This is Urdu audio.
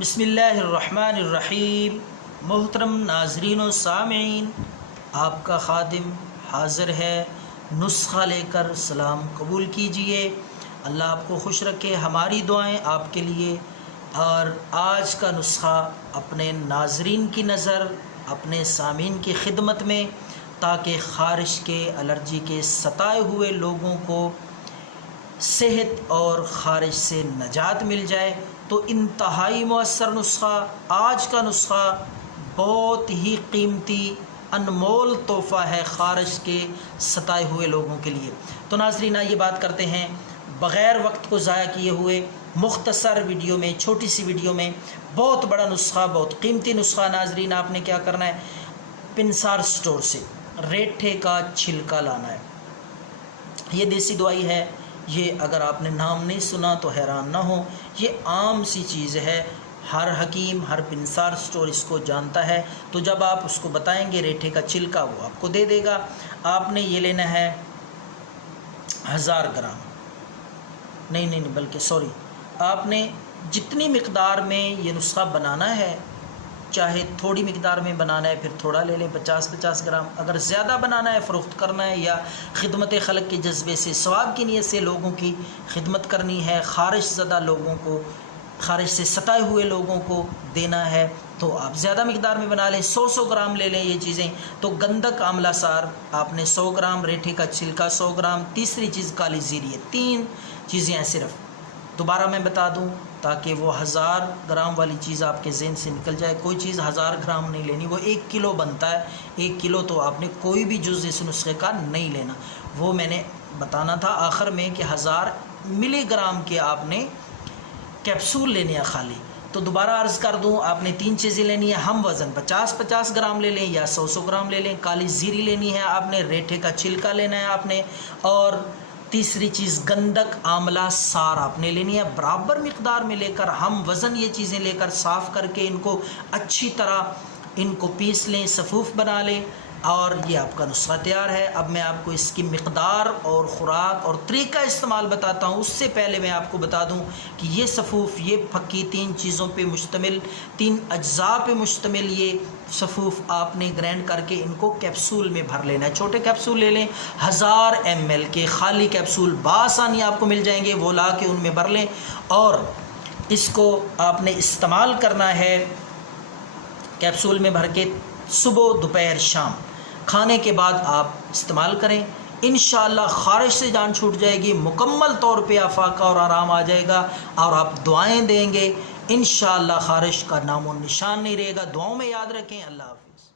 بسم اللہ الرحمن الرحیم۔ محترم ناظرین و سامعین، آپ کا خادم حاضر ہے نسخہ لے کر، سلام قبول کیجئے۔ اللہ آپ کو خوش رکھے، ہماری دعائیں آپ کے لیے۔ اور آج کا نسخہ اپنے ناظرین کی نظر، اپنے سامعین کی خدمت میں، تاکہ خارش کے، الرجی کے ستائے ہوئے لوگوں کو صحت اور خارش سے نجات مل جائے۔ تو انتہائی مؤثر نسخہ، آج کا نسخہ بہت ہی قیمتی انمول تحفہ ہے خارش کے ستائے ہوئے لوگوں کے لیے۔ تو ناظرین، یہ بات کرتے ہیں بغیر وقت کو ضائع کیے ہوئے، مختصر ویڈیو میں، چھوٹی سی ویڈیو میں بہت بڑا نسخہ، بہت قیمتی نسخہ۔ ناظرین، آپ نے کیا کرنا ہے، پنسار سٹور سے ریٹھے کا چھلکا لانا ہے۔ یہ دیسی دوائی ہے، یہ اگر آپ نے نام نہیں سنا تو حیران نہ ہو، یہ عام سی چیز ہے، ہر حکیم، ہر پنسار سٹور اس کو جانتا ہے۔ تو جب آپ اس کو بتائیں گے ریٹھے کا چھلکا، وہ آپ کو دے دے گا۔ آپ نے یہ لینا ہے 1000 گرام، نہیں بلکہ سوری، آپ نے جتنی مقدار میں یہ نسخہ بنانا ہے، چاہے تھوڑی مقدار میں بنانا ہے پھر تھوڑا لے لیں، 50 گرام۔ اگر زیادہ بنانا ہے، فروخت کرنا ہے، یا خدمت خلق کے جذبے سے، ثواب کی نیت سے لوگوں کی خدمت کرنی ہے، خارش زدہ لوگوں کو، خارش سے ستائے ہوئے لوگوں کو دینا ہے، تو آپ زیادہ مقدار میں بنا لیں، 100 گرام لے لیں یہ چیزیں۔ تو گندک آملہ سار آپ نے 100 گرام، ریٹھے کا چھلکا 100 گرام، تیسری چیز کالی زیرہ، 3 چیزیں ہیں صرف۔ دوبارہ میں بتا دوں تاکہ وہ 1000 گرام والی چیز آپ کے ذہن سے نکل جائے۔ کوئی چیز 1000 گرام نہیں لینی، وہ 1 کلو بنتا ہے، 1 کلو تو آپ نے کوئی بھی جز اس نسخے کا نہیں لینا۔ وہ میں نے بتانا تھا آخر میں کہ 1000 ملی گرام کے آپ نے کیپسول لینے ہیں خالی۔ تو دوبارہ عرض کر دوں، آپ نے 3 چیزیں لینی ہیں، ہم وزن 50 گرام لے لیں یا 100 گرام لے لیں۔ کالی زیرہ لینی ہے آپ نے، ریٹھے کا چھلکا لینا ہے آپ نے، اور تیسری چیز گندک آملہ سار آپ نے لینی ہے۔ برابر مقدار میں لے کر، ہم وزن یہ چیزیں لے کر، صاف کر کے ان کو اچھی طرح ان کو پیس لیں، صفوف بنا لیں، اور یہ آپ کا نسخہ تیار ہے۔ اب میں آپ کو اس کی مقدار اور خوراک اور طریقہ استعمال بتاتا ہوں۔ اس سے پہلے میں آپ کو بتا دوں کہ یہ صفوف، یہ پھکی 3 چیزوں پہ مشتمل، 3 اجزاء پہ مشتمل یہ صفوف آپ نے گرینڈ کر کے ان کو کیپسول میں بھر لینا ہے۔ چھوٹے کیپسول لے لیں، 1000 ml کے خالی کیپسول بآسانی آپ کو مل جائیں گے، وہ لا کے ان میں بھر لیں، اور اس کو آپ نے استعمال کرنا ہے کیپسول میں بھر کے صبح، دوپہر، شام، کھانے کے بعد آپ استعمال کریں۔ انشاءاللہ خارش سے جان چھوٹ جائے گی، مکمل طور پہ افاقہ اور آرام آ جائے گا، اور آپ دعائیں دیں گے، انشاءاللہ خارش کا نام و نشان نہیں رہے گا۔ دعاؤں میں یاد رکھیں۔ اللہ حافظ۔